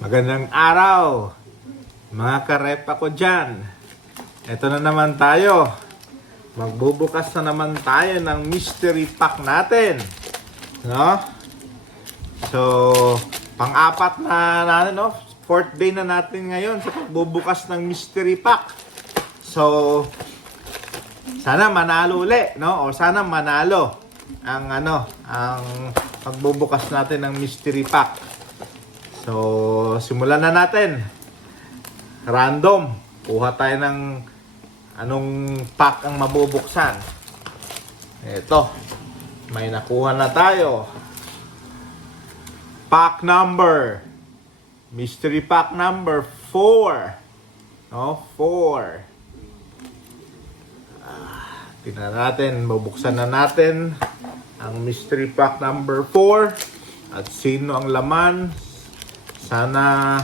Magandang araw, mga karepa ko dyan. Ito na naman tayo. Magbubukas na naman tayo ng mystery pack natin. No? So, pang-apat na, fourth day na natin ngayon sa pagbubukas ng mystery pack. So, sana manalo uli, no? O sana manalo ang pagbubukas natin ng mystery pack. So, simulan na natin. Random. Kuha tayo ng anong pack ang mabubuksan. Ito. May nakuha na tayo. Pack number. Mystery pack number 4. No, 4. Tingnan natin. Bubuksan na natin ang mystery pack number 4. At sino ang laman? Sana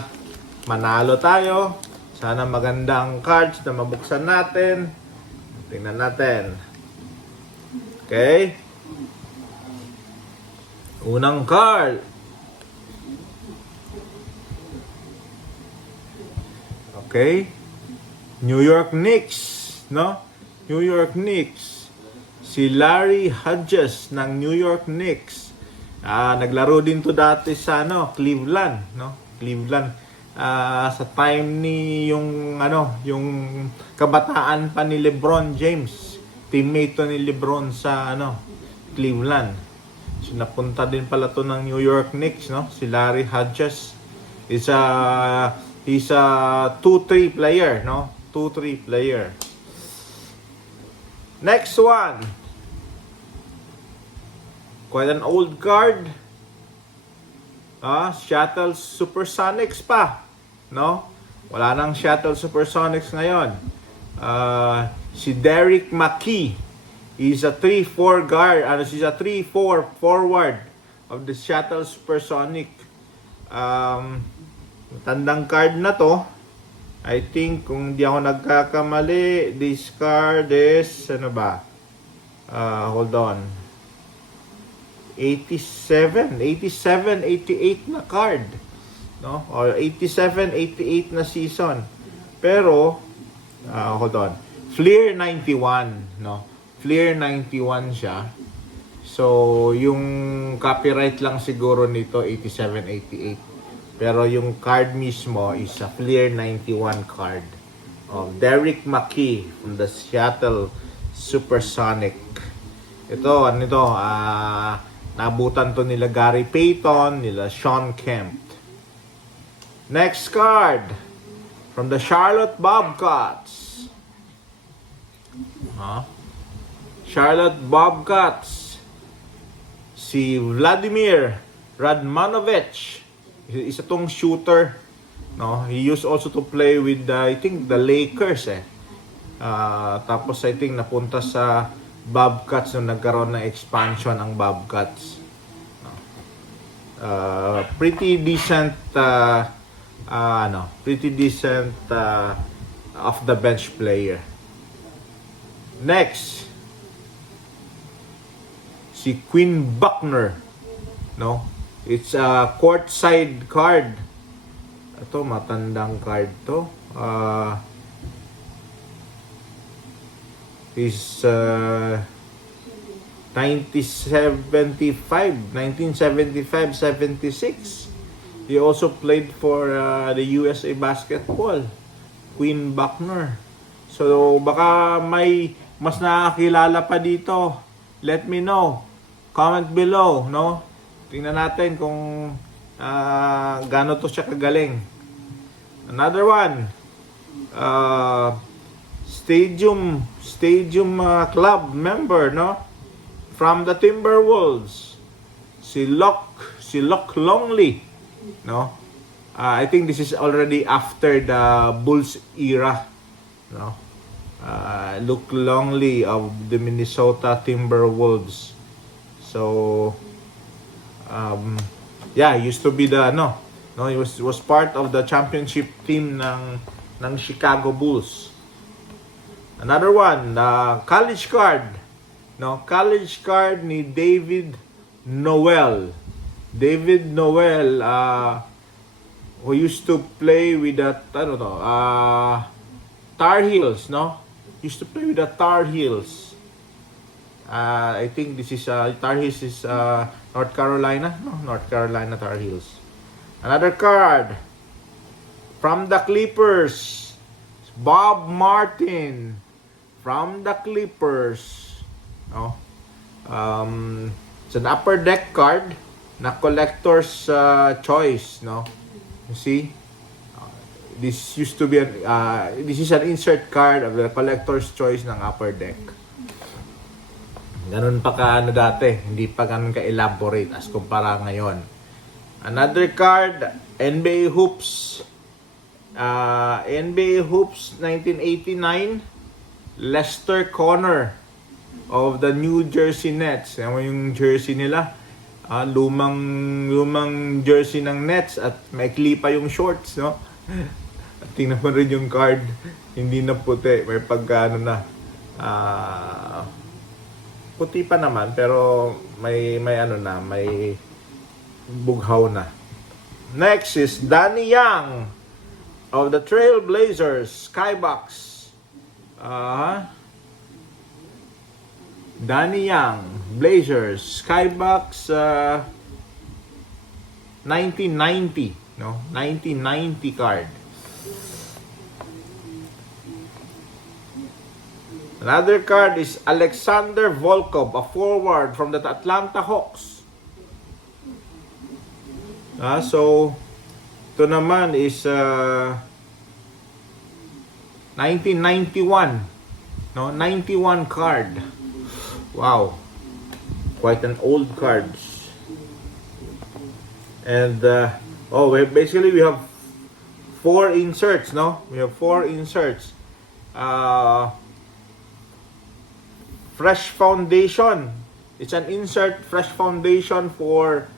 manalo tayo. Sana maganda ang cards na mabuksan natin. Tingnan natin. Okay. Unang card. Okay. New York Knicks, no? New York Knicks. Si Larry Hodges ng New York Knicks. Naglaro din to dati sa Cleveland, no? Cleveland sa time ni yung kabataan pa ni LeBron James. Teammate to ni LeBron sa Cleveland. So napunta din pala to ng New York Knicks, no? Si Larry Hodges. He's a 2-3 player, no? 2-3 player. Next one. Quite an old card. Seattle Supersonics pa, no? Wala nang Seattle Supersonics ngayon. Si Derek McKee is a 3-4 guard. He's a 3-4 forward of the Seattle Supersonic. Tandang card na to. I think kung di ako nagkakamali, this card is hold on. 88 na card, no? Or 88 na season. Pero hold on. Fleer 91, no? Fleer 91 siya. So, yung copyright lang siguro nito 88. Pero yung card mismo is a Fleer 91 card of Derek McKee from the Seattle Supersonic. Ito, nabutan to nila Gary Payton, nila Sean Kemp. Next card from the Charlotte Bobcats. Charlotte Bobcats. Si Vladimir Radmanovich. Isa tong shooter, no? He used also to play with I think the Lakers tapos I think napunta sa Bobcats nung nagkaroon ng expansion ang Bobcats. Pretty decent off the bench player. Next, si Quinn Buckner, no? It's a courtside card. Ito matandang card to. Is 1975-76. He also played for the USA Basketball. Quinn Buckner. So baka may mas nakakilala pa dito. Let me know. Comment below, no? Tingnan natin kung gaano to siya kagaling. Another one. Stadium club member, no? From the Timberwolves. Si Locke Longley, no? I think this is already after the Bulls era, no? Locke Longley of the Minnesota Timberwolves. So used to be he was part of the championship team ng Chicago Bulls. Another one, college card. No, college card ni David Noel. who used to play with the ano to, Tar Heels, no? Used to play with the Tar Heels. I think this is Tar Heels is North Carolina. No, North Carolina Tar Heels. Another card from the Clippers. Bob Martin from the Clippers. No? It's an upper deck card na collector's choice, no? You see? This used to be this is an insert card of the collector's choice ng upper deck. Ganun pa ka dati, hindi pa ganun ka-elaborate as kumpara ngayon. Another card, NBA Hoops. NBA Hoops 1989, Lester Connor of the New Jersey Nets. Yan mo yung jersey nila. Lumang jersey ng Nets at maikli pa yung shorts, no? At tingnan mo rin yung card, hindi na puti, may pagkano na. Puti pa naman pero may ano na, may bughaw na. Next is Danny Young of the Trail Blazers, Skybox. Danny Young, Blazers, Skybox 1990, no? 1990 card. Another card is Alexander Volkov, a forward from the Atlanta Hawks. So, ito naman is 1991. No, 91 card. Wow. Quite an old card. And, basically we have 4 inserts, no? We have 4 inserts. Fresh Foundation. It's an insert fresh foundation for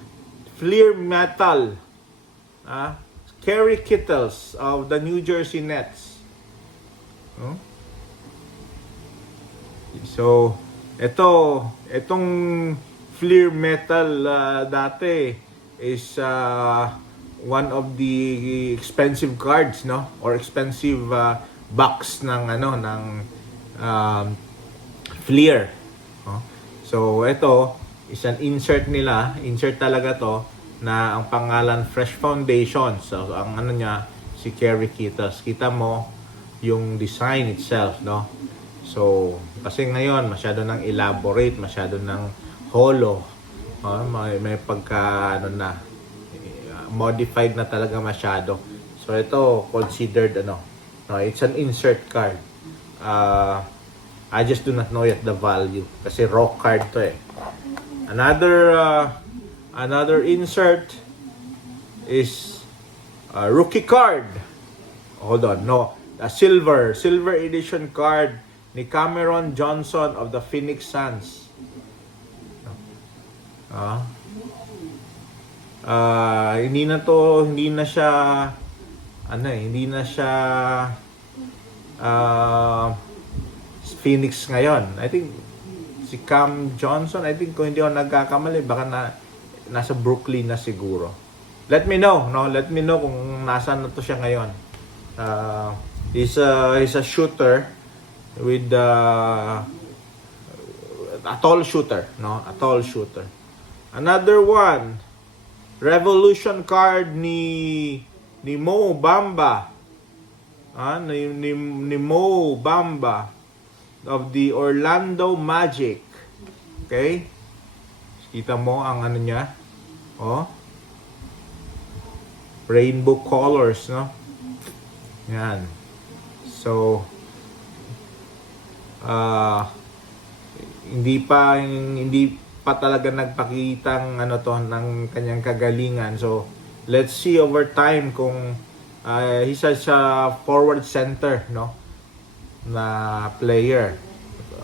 Fleer Metal. Kerry Kittles of the New Jersey Nets. So, itong Fleer Metal dati is one of the expensive cards, no? Or expensive box ng Fleer. So, ito is an insert nila. Insert talaga to na ang pangalan Fresh Foundation. So, ang niya, si Kerry Kittles. Kita mo yung design itself, no? So, kasi ngayon, masyado nang elaborate, masyado nang holo. May pagka, modified na talaga masyado. So, ito, considered, it's an insert card. I just do not know yet the value kasi raw card to eh. Another insert is a rookie card. Hold on, no. A silver edition card ni Cameron Johnson of the Phoenix Suns. Hindi na siya Phoenix ngayon. I think si Cam Johnson, I think kung hindi ako nagkakamali, baka nasa Brooklyn na siguro. Let me know, no? Let me know kung nasaan na to siya ngayon. He's a shooter with a tall shooter, no? A tall shooter. Another one, Revolution card ni Mo Bamba. Ni Mo Bamba of the Orlando Magic. Okay? Kita mo ang niya. Rainbow colors, no? Yan. So, hindi pa talaga nagpakitang ng kanyang kagalingan. So, let's see over time kung he's a forward center, no? Na player,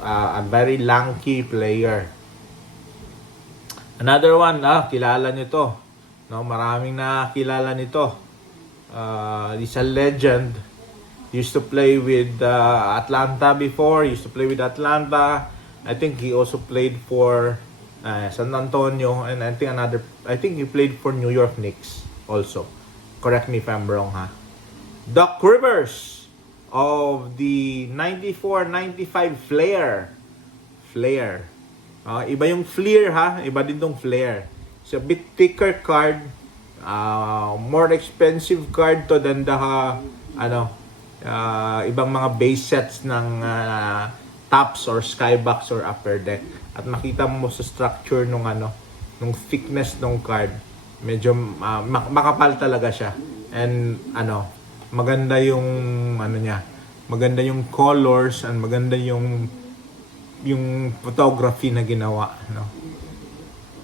a very lanky player. Another one, kilala nyo to, no? Maraming nakilala nito. He's a legend. Used to play with Atlanta before. Used to play with Atlanta. I think he also played for San Antonio, and I think he played for New York Knicks also. Correct me if I'm wrong, ha. Doc Rivers of the 94-95 Flair. Flair. Iba yung Flair, ha. Iba din tong Flair. It's a bit thicker card. More expensive card to than the ibang mga base sets ng tops or skybox or upper deck. At makita mo sa structure nung thickness ng card, medyo makapal talaga siya. And maganda yung niya, maganda yung colors and maganda yung photography na ginawa, no.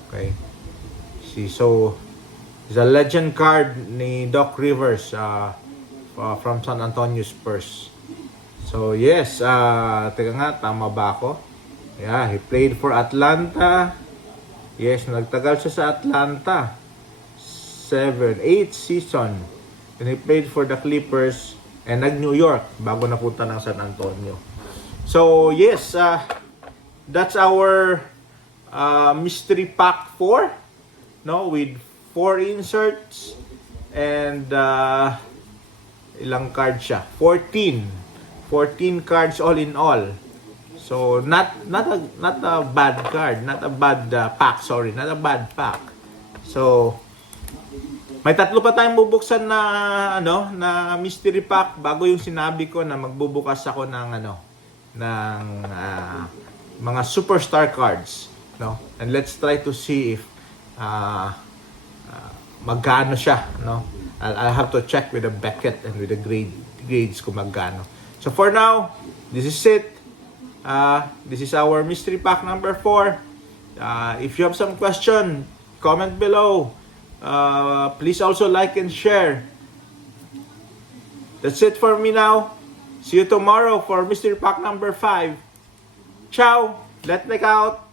Okay. So it's a legend card ni Doc Rivers from San Antonio Spurs. So yes, teka nga, tama ba ako? Yeah, he played for Atlanta. Yes, nagtagal siya sa Atlanta. 8 season. And he played for the Clippers and nag-New York bago napunta ng San Antonio. So yes, that's our mystery pack 4, no, with 4 inserts and ilang cards siya? 14 cards all in all. So not a bad card, not a bad pack, sorry, not a bad pack. So may tatlo pa tayong bubuksan na na mystery pack bago yung sinabi ko na magbubukas ako ng mga superstar cards, no? And let's try to see if magkano siya, no? I'll have to check with the Beckett and with the grades kung magkano. So for now, this is it. This is our mystery pack number 4. If you have some question, comment below. Please also like and share. That's it for me now. See you tomorrow for mystery pack number 5. Ciao. Let's make out.